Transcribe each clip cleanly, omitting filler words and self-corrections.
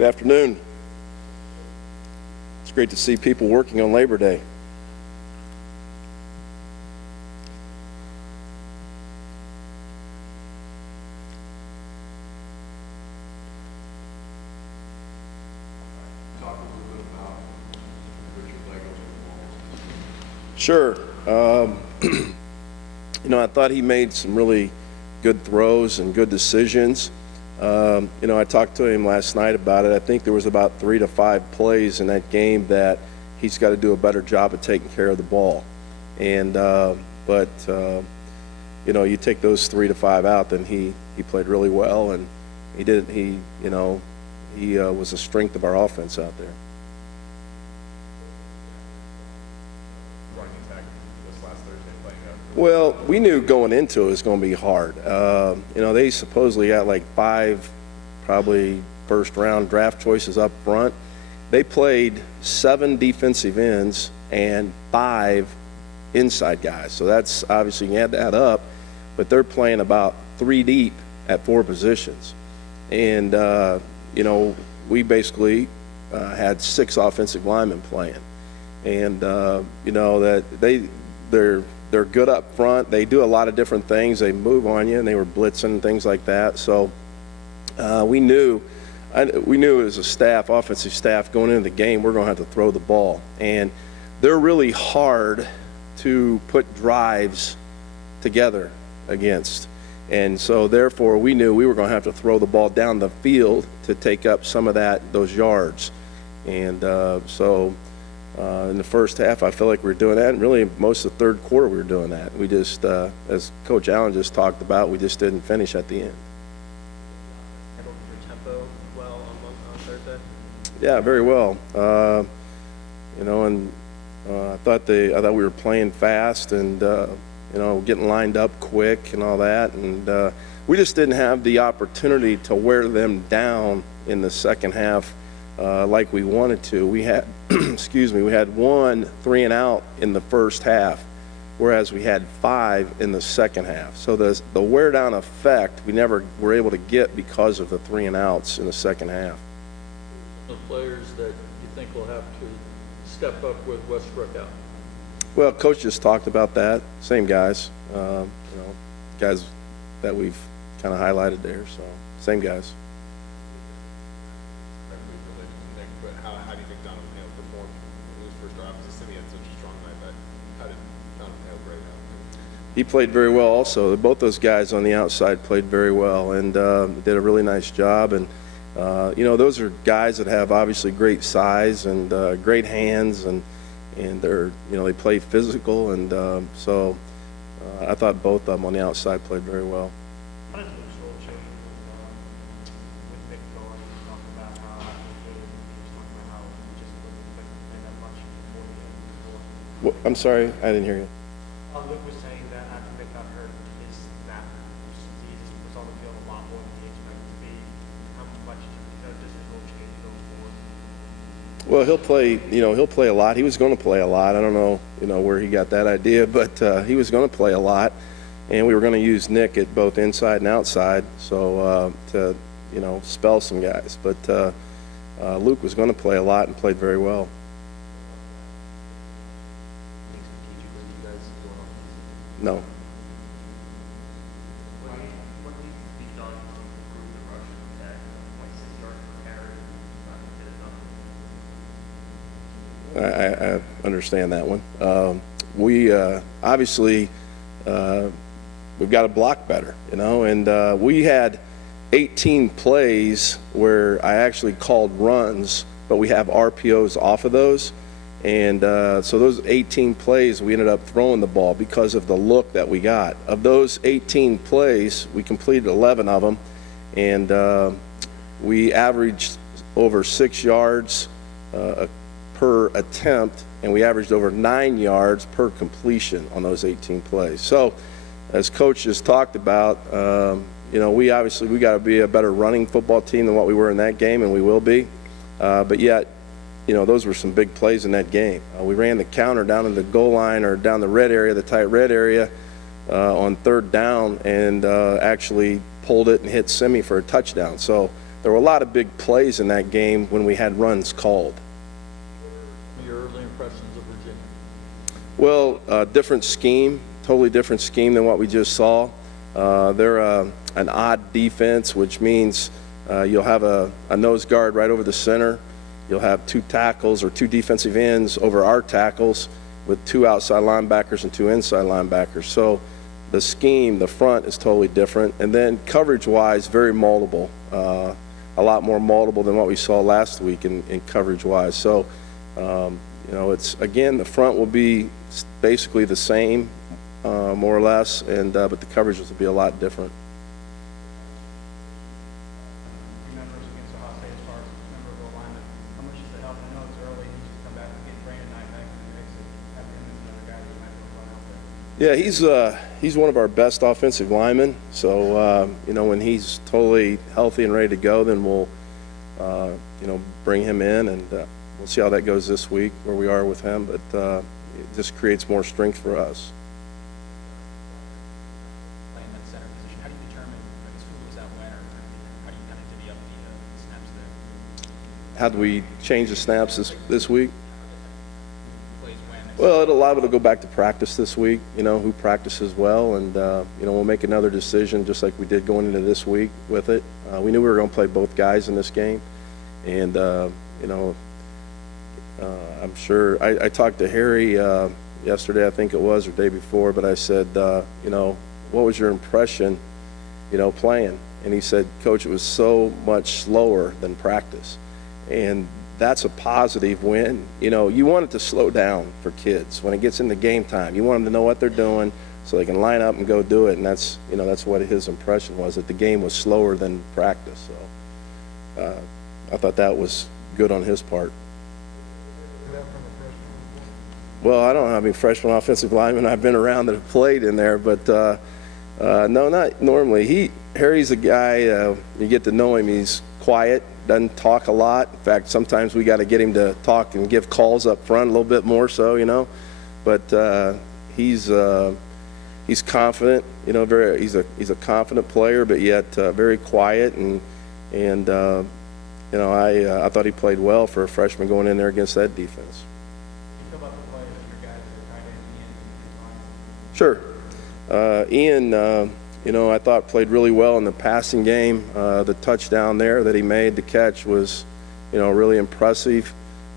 Good afternoon. It's great to see people working on Labor Day. Talk a little bit about Richard Lego's performance. Sure. I thought he made some really good throws and good decisions. I talked to him last night about it. I think there was about 3 to 5 plays in that game that he's got to do a better job of taking care of the ball. And you take those 3 to 5 out, then he played really well, and he was a strength of our offense out there. Running attack this last Thursday playing up. Well, we knew going into it was going to be hard. They supposedly got like 5 probably first-round draft choices up front. They played 7 defensive ends and 5 inside guys. So that's obviously, you add that up, but they're playing about 3 deep at 4 positions. And, we basically had 6 offensive linemen playing. And, that they're good up front. They do a lot of different things. They move on you, and they were blitzing and things like that. So we knew as a staff, offensive staff, going into the game, we're going to have to throw the ball. And they're really hard to put drives together against. And so therefore we knew we were going to have to throw the ball down the field to take up some of those yards. And in the first half, I feel like we were doing that, and really most of the third quarter we were doing that. We just, as Coach Allen just talked about, we just didn't finish at the end. Handled your tempo well on Thursday? Yeah, very well. I thought we were playing fast and getting lined up quick and all that, and we just didn't have the opportunity to wear them down in the second half like we wanted to. We had, we had 1 3-and-out in the first half, whereas we had 5 in the second half. So the wear down effect we never were able to get because of the 3-and-outs in the second half. The players that you think will have to step up with Westbrook out? Well, Coach just talked about that. Same guys, guys that we've kind of highlighted there. So same guys. But how do you think Donovan Hale performed in his first drive? Because he had such a strong night. But how did Donovan Hale grade out? He played very well also. Both those guys on the outside played very well and did a really nice job. And, those are guys that have obviously great size and great hands, and they're, they play physical. And so I thought both of them on the outside played very well. How does Luke's role change with Nick going? You talked about how he was talking about how he just wasn't expected to play that much before the end of the I'm sorry, I didn't hear you. Luke was saying that after Nick got hurt, his snap disease was on the field a lot more than he expected to be. How much does his role change going forward? Well, he'll play a lot. He was going to play a lot. I don't know, where he got that idea, but he was going to play a lot, and we were going to use Nick at both inside and outside, so to spell some guys. But Luke was going to play a lot and played very well. No. What needs to be done to improve the rushing attack? 0.6 yards per carry, not going to get it done. I understand that one. We obviously we've got to block better, and we had 18 plays where I actually called runs, but we have RPOs off of those. And so those 18 plays, we ended up throwing the ball because of the look that we got. Of those 18 plays, we completed 11 of them, and we averaged over 6 yards per attempt, and we averaged over 9 yards per completion on those 18 plays. So, as Coach just talked about, we got to be a better running football team than what we were in that game, and we will be. But yet, those were some big plays in that game. We ran the counter down in the goal line or down the red area, the tight red area, on 3rd down, and actually pulled it and hit Simi for a touchdown. So there were a lot of big plays in that game when we had runs called. Your early impressions of Virginia? Well, different scheme, totally different scheme than what we just saw. They're an odd defense, which means you'll have a nose guard right over the center. You'll have 2 tackles or 2 defensive ends over our tackles with 2 outside linebackers and 2 inside linebackers. So the scheme, the front is totally different. And then coverage-wise, very multiple, a lot more multiple than what we saw last week in coverage-wise. So, you know, it's, again, the front will be basically the same, more or less, and but the coverages will be a lot different. Members against Ohio State as far as member of alignment, how much does it help? I know it's early, you just come back and get Brandon Knight back in the mix and have him and another guy that might be able to run out there. Yeah, he's one of our best offensive linemen. So you know, when he's totally healthy and ready to go, then we'll you know, bring him in, and we'll see how that goes this week, where we are with him. But it just creates more strength for us. Playing that center position, how do you determine, I guess, who was out when, or how do you kind of divvy up the snaps there? How do we change the snaps this week? Who plays when? Well, a lot of it will go back to practice this week, you know, who practices well, and, you know, we'll make another decision just like we did going into this week with it. We knew we were going to play both guys in this game, and, you know, I'm sure, I talked to Harry yesterday, I think it was, or day before, but I said, you know, what was your impression, you know, playing? And he said, Coach, it was so much slower than practice. And that's a positive win. You know, you want it to slow down for kids when it gets into game time. You want them to know what they're doing so they can line up and go do it. And that's, you know, that's what his impression was, that the game was slower than practice. So I thought that was good on his part. Well, I don't have any freshman offensive linemen I've been around that have played in there, but no, not normally. Harry's a guy, you get to know him, he's quiet, doesn't talk a lot. In fact, sometimes we got to get him to talk and give calls up front a little bit more so, you know. But he's confident, you know, he's a confident player, but yet very quiet, and you know, I thought he played well for a freshman going in there against that defense. How do you feel about the play of your guys that are tight end and Ian? Ian, you know, I thought played really well in the passing game. The touchdown there that he made, the catch was, you know, really impressive.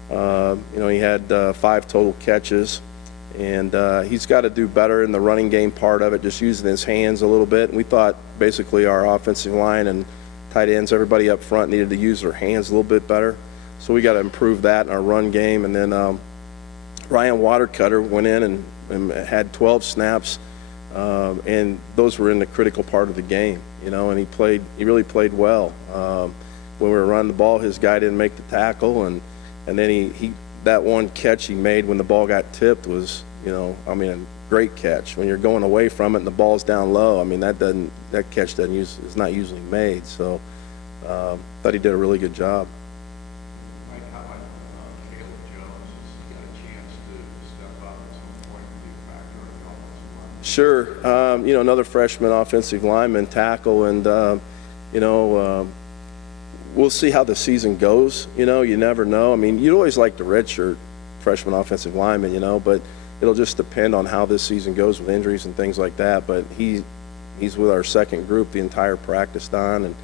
You know, he had 5 total catches, and he's got to do better in the running game part of it, just using his hands a little bit. And we thought basically our offensive line and tight ends, everybody up front needed to use their hands a little bit better. So we got to improve that in our run game. And then Ryan Watercutter went in and had 12 snaps. And those were in the critical part of the game, you know, and he really played well. When we were running the ball, his guy didn't make the tackle, and then that one catch he made when the ball got tipped was, you know, I mean, a great catch. When you're going away from it and the ball's down low, I mean, that catch is not usually made. So thought he did a really good job. Mike, how about Caleb Jones? Has he got a chance to step up at some point and be a factor in the offensive line? Sure. You know, another freshman offensive lineman, tackle, and, you know, we'll see how the season goes. You know, you never know. I mean, you'd always like the redshirt freshman offensive lineman, you know, but it'll just depend on how this season goes with injuries and things like that. But he's with our second group the entire practice, Don,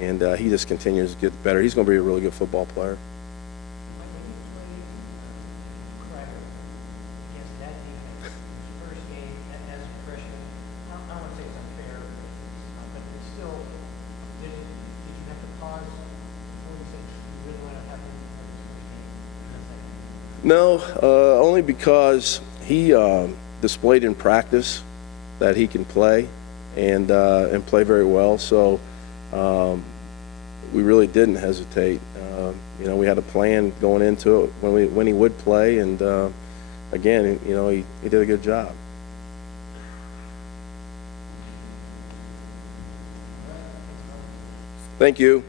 and he just continues to get better. He's going to be a really good football player. Against that defense, first game as a freshman, I don't want to say it's unfair, but it's still, did you have to pause before you said you really want to have him for this first game? No, only because he displayed in practice that he can play and play very well. So we really didn't hesitate. You know, we had a plan going into it when he would play, and again, you know, he did a good job. Thank you.